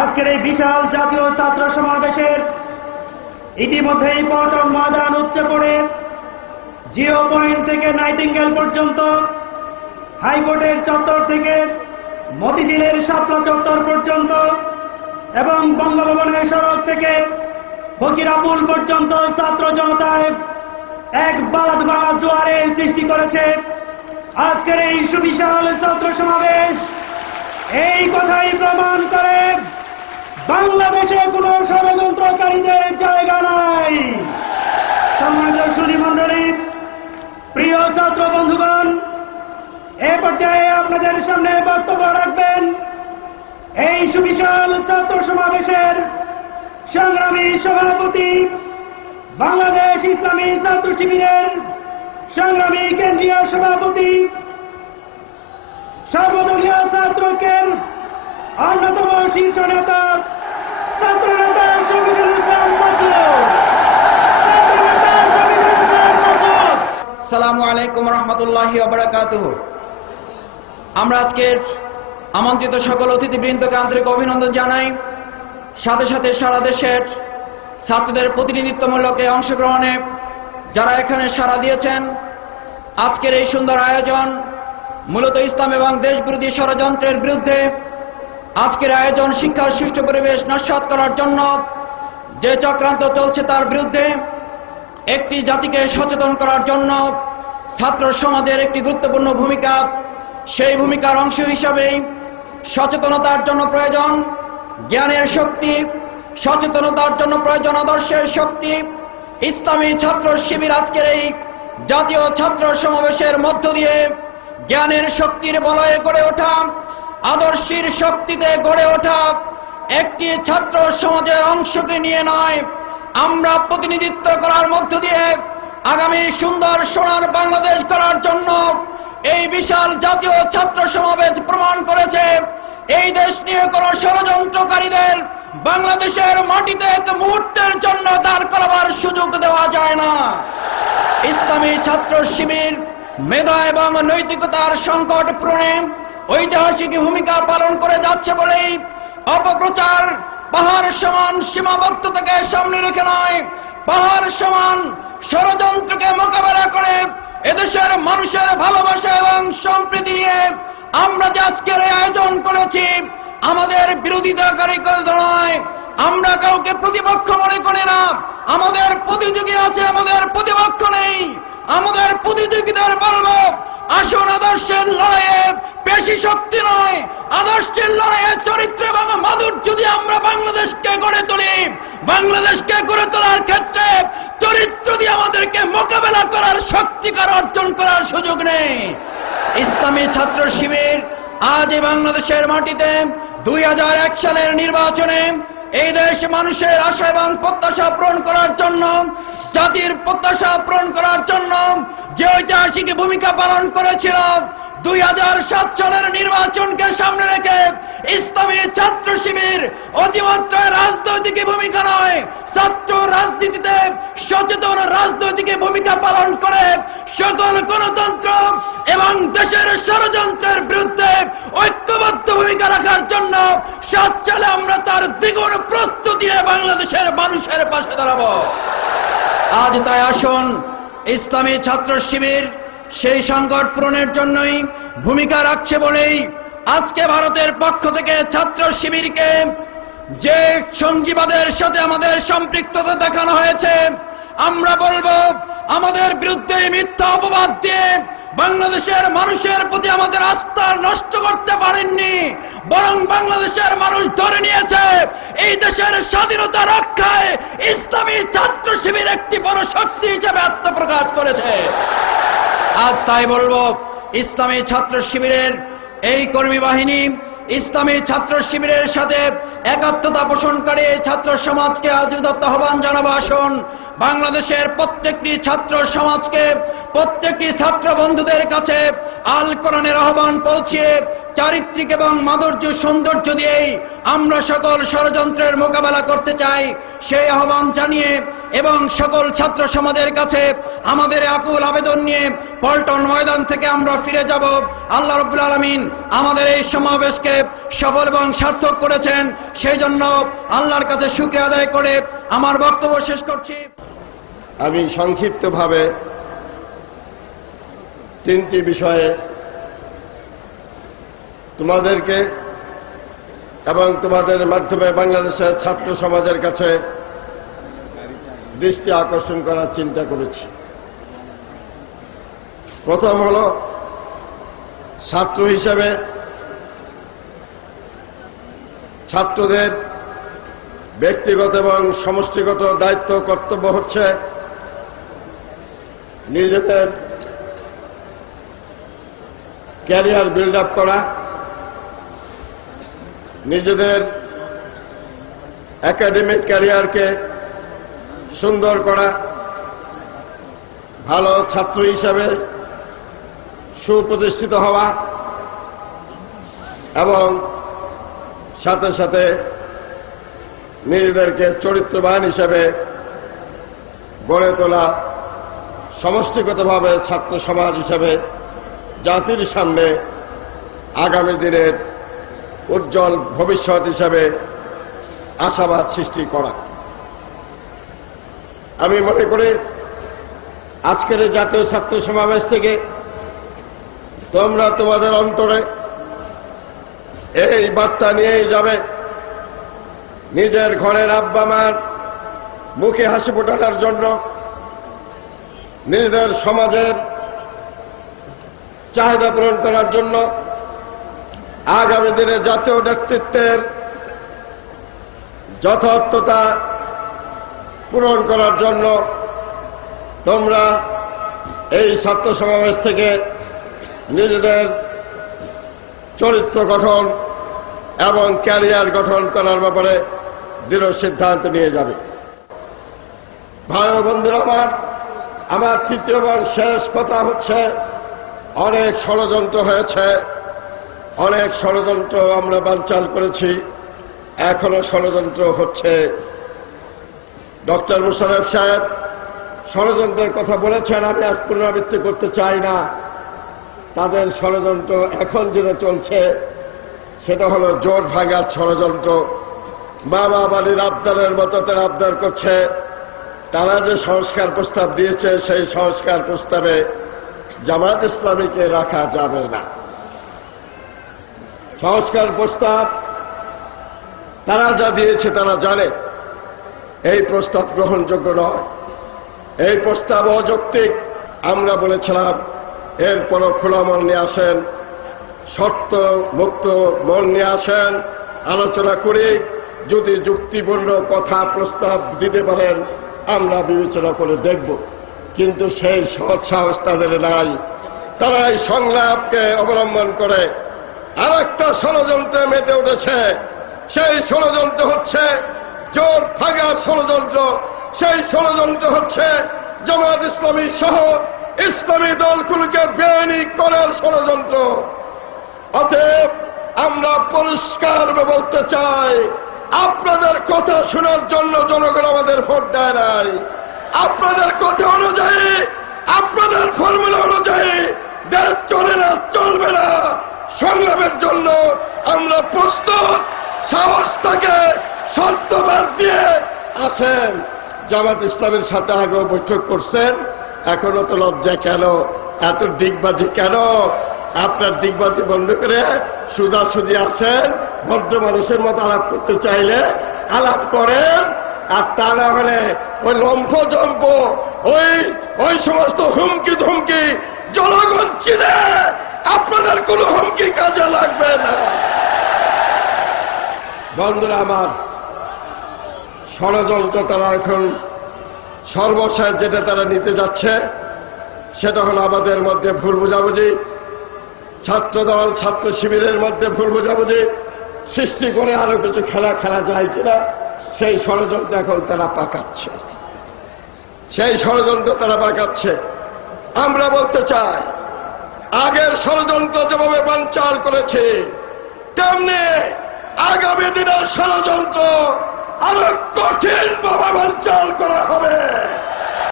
আজকের এই বিশাল জাতীয় ছাত্র সমাবেশের ইতিমধ্যেই পল্টন ময়দান উচ্চ করে জিরো পয়েন্ট থেকে নাইটিঙ্গেল পর্যন্ত, হাইকোর্টের চত্বর থেকে মতিঝিলের শাপলা চত্বর পর্যন্ত এবং বঙ্গভবনের সড়ক থেকে ফকিরাপুল পর্যন্ত ছাত্র জনতায় এক বাঁধ ভাঙা জোয়ারের সৃষ্টি করেছে। আজকের এই সুবিশাল ছাত্র সমাবেশ এই কথাই প্রমাণ করে বাংলাদেশে কোনো ষড়যন্ত্রকারীদের জায়গা নাই। সম্মানিত সুধীমণ্ডলী, প্রিয় ছাত্র বন্ধুগণ, এ পর্যায়ে আপনাদের সামনে বক্তব্য রাখবেন এই সুবিশাল ছাত্র সমাবেশের সংগ্রামী সভাপতি, বাংলাদেশ ইসলামী ছাত্র শিবিরের সংগ্রামী কেন্দ্রীয় সভাপতি, সর্বদলীয় ছাত্রকের অন্যতম শীর্ষ নেতা, ছাত্র নেতা শফিকুল ইসলাম মাসুদ। আসসালামু আলাইকুম রহমতুল্লাহি ওয়া বারাকাতুহু। আমরা আজকের আমন্ত্রিত সকল অতিথিবৃন্দকে আন্তরিক অভিনন্দন জানাই। সাথে সাথে সারা দেশের ছাত্রদের প্রতিনিধিত্বমূলক অংশগ্রহণে যারা এখানে সাড়া দিয়েছেন। আজকের এই সুন্দর আয়োজন মূলত ইসলাম এবং দেশবিরোধী ষড়যন্ত্রের বিরুদ্ধে। আজকের আয়োজন শিক্ষার সুষ্ঠু পরিবেশ নস্যাৎ করার জন্য যে চক্রান্ত চলছে তার বিরুদ্ধে একটি জাতিকে সচেতন করার জন্য ছাত্র সমাজের একটি গুরুত্বপূর্ণ ভূমিকা। সেই ভূমিকার অংশ হিসাবেই সচেতনতার জন্য প্রয়োজন জ্ঞানের শক্তি, সচেতনতার জন্য প্রয়োজন আদর্শের শক্তি। ইসলামী ছাত্র শিবির আজকের এই জাতীয় ছাত্র সমাবেশের মধ্য দিয়ে জ্ঞানের শক্তির বলয়ে গড়ে ওঠা, আদর্শের শক্তিতে গড়ে ওঠা একটি ছাত্র সমাজের অংশকে নিয়ে নয়, আমরা প্রতিনিধিত্ব করার মধ্য দিয়ে আগামী সুন্দর সোনার বাংলাদেশ গড়ার জন্য এই বিশাল জাতীয় ছাত্র সমাবেশ প্রমাণ করেছে এই দেশ নিয়ে কোন ষড়যন্ত্রকারীদের বাংলাদেশের মাটিতে এক মুহূর্তের জন্য দাঁড় করাবার সুযোগ দেওয়া যায় না। ইসলামী ছাত্র শিবির মেধা এবং নৈতিকতার সংকট পূরণে ঐতিহাসিক ভূমিকা পালন করে যাচ্ছে বলেই অপপ্রচার পাহাড় সমান সীমাবদ্ধতাকে সামনে রেখে নয়, পাহাড় সমান ষড়যন্ত্রকে মোকাবেলা করে এদেশের মানুষের ভালোবাসা এবং সম্প্রীতি নিয়ে আমরা যে আজকের আয়োজন করেছি আমাদের বিরোধিতাকারী নয়, আমরা কাউকে প্রতিপক্ষ মনে করি না। আমাদের প্রতিযোগী আছে, আমাদের প্রতিপক্ষ নেই। আমাদের প্রতিযোগীদের বলব, আসুন আদর্শের লড়াইয়ে পেশি শক্তি নয়, আদর্শের লড়াইয়ে চরিত্র এবং মাধুর্য দিয়ে আমরা বাংলাদেশকে গড়ে তুলি। বাংলাদেশকে গড়ে তোলার ক্ষেত্রে চরিত্র দিয়ে আমাদেরকে মোকাবেলা করার শক্তিকার অর্জন করার সুযোগ নেই। ইসলামী ছাত্র শিবির আজ বাংলাদেশের মাটিতে 2001 সালের নির্বাচনে এই দেশ মানুষের আশা এবং প্রত্যাশা পূরণ করার জন্য, জাতির প্রত্যাশা পূরণ করার জন্য যে ঐতিহাসিক ভূমিকা পালন করেছিল, 2007 সালের নির্বাচনকে সামনে রেখে ইসলামী ছাত্র শিবির অতিমাত্রায় রাজনৈতিক ভূমিকা নয়, ছাত্র রাজনীতিতে সচেতন রাজনৈতিক ভূমিকা পালন করে সকল গণতন্ত্র এবং দেশের ষড়যন্ত্রের বিরুদ্ধে ঐক্যবদ্ধ ভূমিকা রাখার জন্য 7 সালে আমরা তার দ্বিগুণ প্রস্তুতি নিয়ে বাংলাদেশের মানুষের পাশে দাঁড়াবো। আজ তাই আসুন ইসলামী ছাত্র শিবির সেই সংকট পূরণের জন্যই ভূমিকা রাখছে বলেই আজকে ভারতের পক্ষ থেকে ছাত্র শিবিরকে যে সঙ্গীবাদের সাথে আমাদের সম্পৃক্ততা দেখানো হয়েছে, আমরা বলবো আমাদের বিরুদ্ধে মিথ্যা অপবাদ দিয়ে বাংলাদেশের মানুষের প্রতি আমাদের আস্থা নষ্ট করতে পারেননি, বরং বাংলাদেশের মানুষ ধরে নিয়েছে এই দেশের স্বাধীনতা রক্ষায় ইসলামী ছাত্র শিবির একটি বড় শক্তি হিসেবে আত্মপ্রকাশ করেছে। আজ তাই বলবো, ইসলামী ছাত্র শিবিরের এই কর্মী বাহিনী ইসলামী ছাত্র শিবিরের সাথে একাত্মতা পোষণকারী ছাত্র সমাজকে আজ উদাত্ত আহ্বান জানাবো। আসুন বাংলাদেশের প্রত্যেকটি ছাত্র সমাজকে, প্রত্যেকটি ছাত্র বন্ধুদের কাছে আল কোরআনের আহ্বান পৌঁছিয়ে চারিত্রিক এবং মাধুর্য সৌন্দর্য দিয়েই আমরা সকল ষড়যন্ত্রের মোকাবেলা করতে চাই। সেই আহ্বান জানিয়ে এবং সকল ছাত্র সমাজের কাছে আমাদের আকুল আবেদন নিয়ে পল্টন ময়দান থেকে আমরা ফিরে যাব। আল্লাহ রাব্বুল আলামিন আমাদের এই সমাবেশকে সফল এবং সার্থক করেছেন, সেই জন্য আল্লাহর কাছে শুকরিয়া আদায় করে আমার বক্তব্য শেষ করছি। আমি সংক্ষিপ্তভাবে তিনটি বিষয়ে তোমাদেরকে এবং তোমাদের মাধ্যমে বাংলাদেশের ছাত্র সমাজের কাছে দৃষ্টি আকর্ষণ করার চিন্তা করেছি। প্রথম হল, ছাত্র হিসেবে ছাত্রদের ব্যক্তিগত এবং সমষ্টিগত দায়িত্ব কর্তব্য হচ্ছে নিজেদের ক্যারিয়ার বিল্ড আপ করা, নিজেদের একাডেমিক ক্যারিয়ারকে সুন্দর করা, ভালো ছাত্র হিসাবে সুপ্রতিষ্ঠিত হওয়া এবং সাথে সাথে নিজেদেরকে চরিত্রবান হিসেবে গড়ে তোলা, সমষ্টিগতভাবে ছাত্র সমাজ হিসেবে জাতির সামনে আগামী দিনের উজ্জ্বল ভবিষ্যৎ হিসাবে আশাবাদ সৃষ্টি করা। আমি মনে করি আজকের এই জাতীয় ছাত্র সমাবেশ থেকে তোমরা তোমাদের অন্তরে এই বার্তা নিয়েই যাবে, নিজের ঘরের আব্বা মার মুখে হাসি ফোটানোর জন্য, নিজেদের সমাজের চাহিদা পূরণ করার জন্য, আগামী দিনে জাতীয় নেতৃত্বের যথার্থতা পূরণ করার জন্য তোমরা এই ছাত্র সমাবেশ থেকে নিজেদের চরিত্র গঠন এবং ক্যারিয়ার গঠন করার ব্যাপারে দৃঢ় সিদ্ধান্ত নিয়ে যাবে। ভাই ও বন্ধুরা, আমার তৃতীয় এবং শেষ কথা হচ্ছে, অনেক ষড়যন্ত্র হয়েছে, অনেক ষড়যন্ত্র আমরা বানচাল করেছি, এখনো ষড়যন্ত্র হচ্ছে। ডক্টর মুশাররফ সাহেব ষড়যন্ত্রের কথা বলেছেন, আমি আজ পুনরাবৃত্তি করতে চাই না। তাদের ষড়যন্ত্র এখন যেটা চলছে সেটা হলো জোট ভাঙার ষড়যন্ত্র। বাবা বাড়ির আবদারের মতো তারা আবদার করছে। তারা যে সংস্কার প্রস্তাব দিয়েছে সেই সংস্কার প্রস্তাবে জামায়াত ইসলামীকে রাখা যাবে না। সংস্কার প্রস্তাব তারা যা দিয়েছে তারা জানে এই প্রস্তাব গ্রহণযোগ্য নয়, এই প্রস্তাব অযৌক্তিক। আমরা বলেছিলাম এরপরও খোলা মন নিয়ে আসেন, শর্ত মুক্ত মন নিয়ে আসেন, আলোচনা করে যদি যুক্তিপূর্ণ কথা প্রস্তাব দিতে পারেন আমরা বিবেচনা করে দেখব। কিন্তু সেই সৎ সাহস তাদের নাই। তারা এই সংলাপকে অবলম্বন করে আরেকটা ষড়যন্ত্রে মেতে উঠেছে। সেই ষড়যন্ত্র হচ্ছে জোট ভাঙার ষড়যন্ত্র। সেই ষড়যন্ত্র হচ্ছে জামায়াত ইসলামী সহ ইসলামী দলগুলোকে বেআইনি করার ষড়যন্ত্র। অতএব আমরা পরিষ্কারভাবে বলতে চাই, আপনাদের কথা শোনার জন্য জনগণ আমাদের ভোট দেয় নাই। আপনাদের কথা অনুযায়ী, আপনাদের ফর্মুলা অনুযায়ী দেশ চলে না, চলবে না। সংগ্রামের জন্য আমরা প্রস্তুত। সাহস থাকে, শর্ত বাদ দিয়ে আসেন। জামাত ইসলামের সাথে আগেও বৈঠক করছেন, এখনো তো লজ্জা কেন? এত দিগবাজি কেন? আপনার দিগবাজি বন্ধ করে সুজাসুজি আসেন, ভদ্র মানুষের মতো আলাপ করতে চাইলে আলাপ করেন। আর তা না হলে ওই লম্ফ জম্প, ওই সমস্ত হুমকি ধমকি জনগণ চিনে, আপনাদের কোনো হুমকি কাজে লাগবে না। বন্ধুরা আমার, ষড়যন্ত্র তারা এখন সর্বশেষ যেটা তারা নিতে যাচ্ছে সেটা হলো আমাদের মধ্যে ভুল বোঝাবুঝি, ছাত্রদল ছাত্র শিবিরের মধ্যে ভুল বোঝাবুঝি সৃষ্টি করে আরো কিছু খেলা যায় কিনা সেই ষড়যন্ত্র এখন তারা পাকাচ্ছে। সেই ষড়যন্ত্র তারা পাকাচ্ছে। আমরা বলতে চাই, আগের ষড়যন্ত্র যেভাবে বানচাল করেছে তেমনি আগামী দিনের ষড়যন্ত্র আরো কঠিনভাবে বানচাল করা হবে।